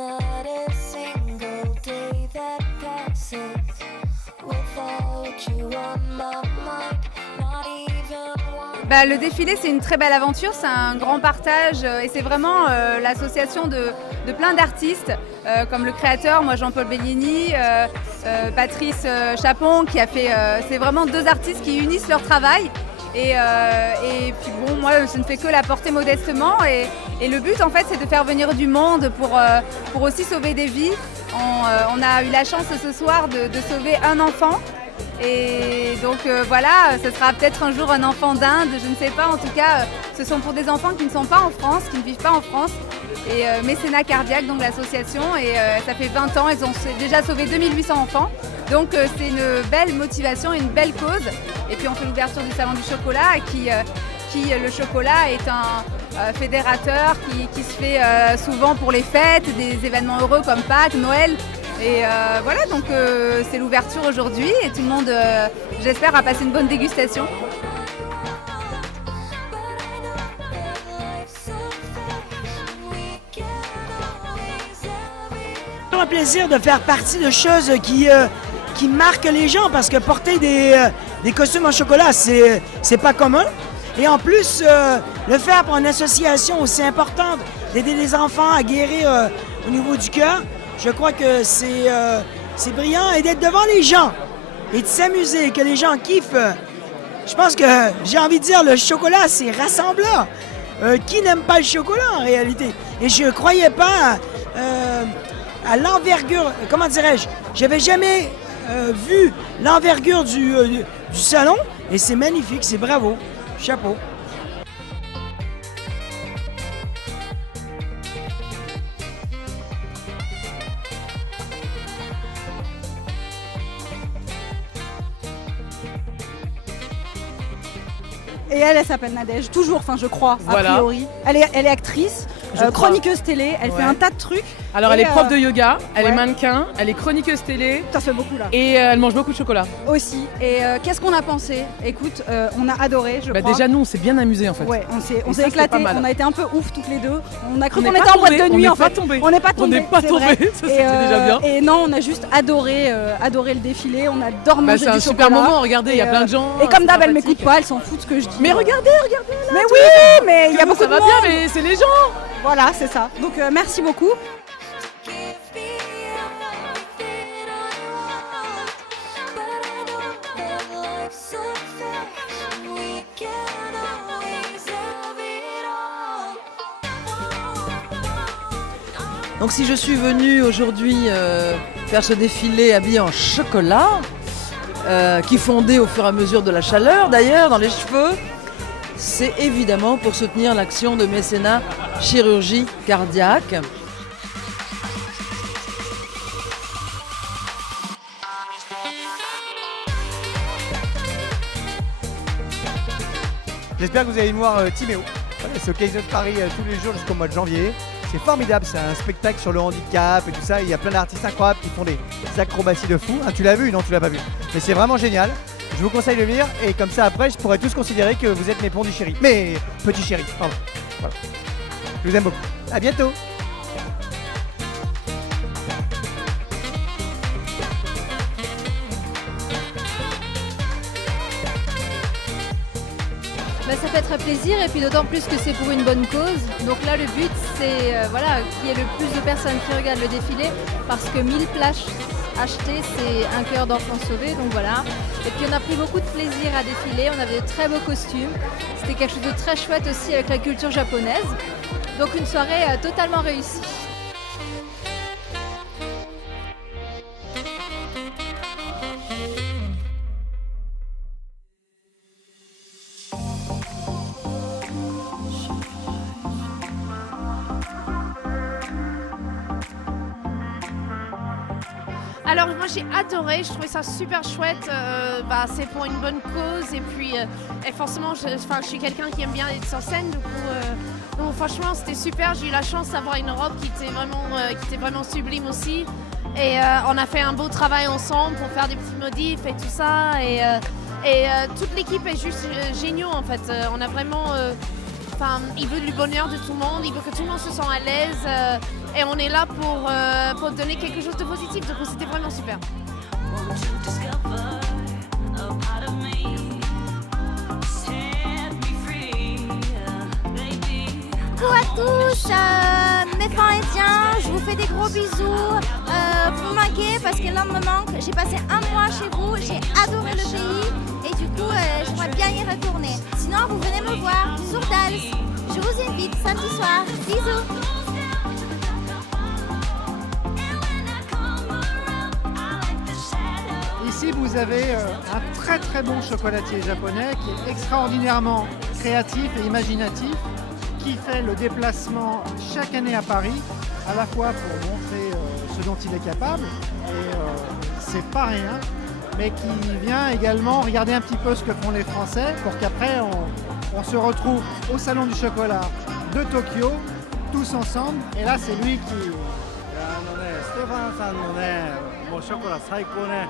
not a single day that passes without you on my mind, not even one. Le défilé, c'est une très belle aventure, c'est un grand partage et c'est vraiment l'association de plein d'artistes, comme le créateur, moi Jean-Paul Bellini, Patrice Chapon, qui a fait. C'est vraiment deux artistes qui unissent leur travail. Et puis bon, moi je ne fais que la porter modestement et le but en fait c'est de faire venir du monde pour aussi sauver des vies. On a eu la chance ce soir de sauver un enfant et donc voilà, ce sera peut-être un jour un enfant d'Inde, je ne sais pas, en tout cas ce sont pour des enfants qui ne sont pas en France, qui ne vivent pas en France. Et Mécénat Cardiaque, donc l'association, et ça fait 20 ans, ils ont déjà sauvé 2800 enfants. Donc c'est une belle motivation et une belle cause. Et puis on fait l'ouverture du Salon du Chocolat, qui le chocolat est un fédérateur qui se fait souvent pour les fêtes, des événements heureux comme Pâques, Noël. Et voilà, donc c'est l'ouverture aujourd'hui et tout le monde, j'espère, a passé une bonne dégustation. Un plaisir de faire partie de choses qui marquent les gens parce que porter des costumes en chocolat, c'est pas commun. Et en plus, le faire pour une association aussi importante, d'aider les enfants à guérir au niveau du cœur, je crois que c'est brillant. Et d'être devant les gens et de s'amuser, que les gens kiffent. Je pense que, j'ai envie de dire, le chocolat, c'est rassemblant. Qui n'aime pas le chocolat en réalité? Et je ne croyais pas à l'envergure, comment dirais-je, j'avais jamais vu l'envergure du salon et c'est magnifique, c'est bravo, chapeau. Et elle s'appelle Nadège, toujours, enfin je crois, Voilà. a priori. Elle est actrice, chroniqueuse télé, elle fait un tas de trucs. Alors elle est prof de yoga, elle est ouais. mannequin, elle est chroniqueuse télé Ça fait beaucoup là. et elle mange beaucoup de chocolat. Aussi. Et qu'est-ce qu'on a pensé? Écoute, on a adoré, je crois. Déjà nous on s'est bien amusés en fait. Ouais, on Et s'est ça, c'était éclaté, pas mal. on a été un peu ouf toutes les deux. On a cru On qu'on n'est était pas en boîte tombés, de nuit on en n'est pas fait. tombés. On n'est pas On n'est tombés. pas c'est vrai. tombés, ça, c'était déjà bien. Et non, on a juste adoré le défilé, on adore manger C'est du un chocolat. super moment, regardez, il y a Et, plein de gens. Et comme d'hab, elle sympathiques. m'écoute pas, elle s'en fout de ce que je dis. Mais regardez là. Mais oui, mais il y a beaucoup Ça de va monde. bien, mais c'est les gens. Voilà, c'est ça. Donc merci beaucoup. Give me everything I want, but I know that life's unfair. We can't always have it all. Donc si je suis venue aujourd'hui faire ce défilé habillé en chocolat, qui fondait au fur et à mesure de la chaleur d'ailleurs dans les cheveux, c'est évidemment pour soutenir l'action de Mécénat Chirurgie Cardiaque. J'espère que vous allez voir Timéo. Voilà, c'est au Kaiser de Paris tous les jours jusqu'au mois de janvier. C'est formidable, c'est un spectacle sur le handicap et tout ça. Il y a plein d'artistes incroyables qui font des acrobaties de fou. Tu l'as vu? Non, tu l'as pas vu. Mais c'est vraiment génial. Je vous conseille de venir et comme ça après, je pourrais tous considérer que vous êtes mes pondus chéris. Mes petits chéris, pardon. Voilà. Je vous aime beaucoup. À bientôt. Ça fait très plaisir et puis d'autant plus que c'est pour une bonne cause. Donc là le but c'est qu'il y ait le plus de personnes qui regardent le défilé parce que 1000 places achetées c'est un cœur d'enfant sauvé, donc voilà. Et puis on a pris beaucoup de plaisir à défiler, on avait de très beaux costumes. C'était quelque chose de très chouette aussi avec la culture japonaise. Donc une soirée totalement réussie. Alors moi j'ai adoré, je trouvais ça super chouette, c'est pour une bonne cause et puis et forcément je suis quelqu'un qui aime bien être sur scène, donc franchement c'était super, j'ai eu la chance d'avoir une robe qui était vraiment sublime aussi et on a fait un beau travail ensemble pour faire des petits modifs et tout ça et toute l'équipe est juste géniaux en fait, on a vraiment enfin, il veut le bonheur de tout le monde, il veut que tout le monde se sente à l'aise et on est là pour donner quelque chose de positif. Donc c'était vraiment super. Coucou à tous, mes Parisiens, je vous fais des gros bisous. Vous me manquez parce qu'énorme me manque. J'ai passé un mois chez vous, j'ai adoré le pays et du coup j'aimerais bien y retourner. Sinon vous venez me voir sur Dals. Je vous invite samedi soir. Bisous. Ici, vous avez un très très bon chocolatier japonais qui est extraordinairement créatif et imaginatif, qui fait le déplacement chaque année à Paris, à la fois pour montrer ce dont il est capable, et c'est pas rien, mais qui vient également regarder un petit peu ce que font les Français, pour qu'après on se retrouve au Salon du Chocolat de Tokyo, tous ensemble, et là c'est lui qui... ステファンさんのね、もうショコラ最高ね。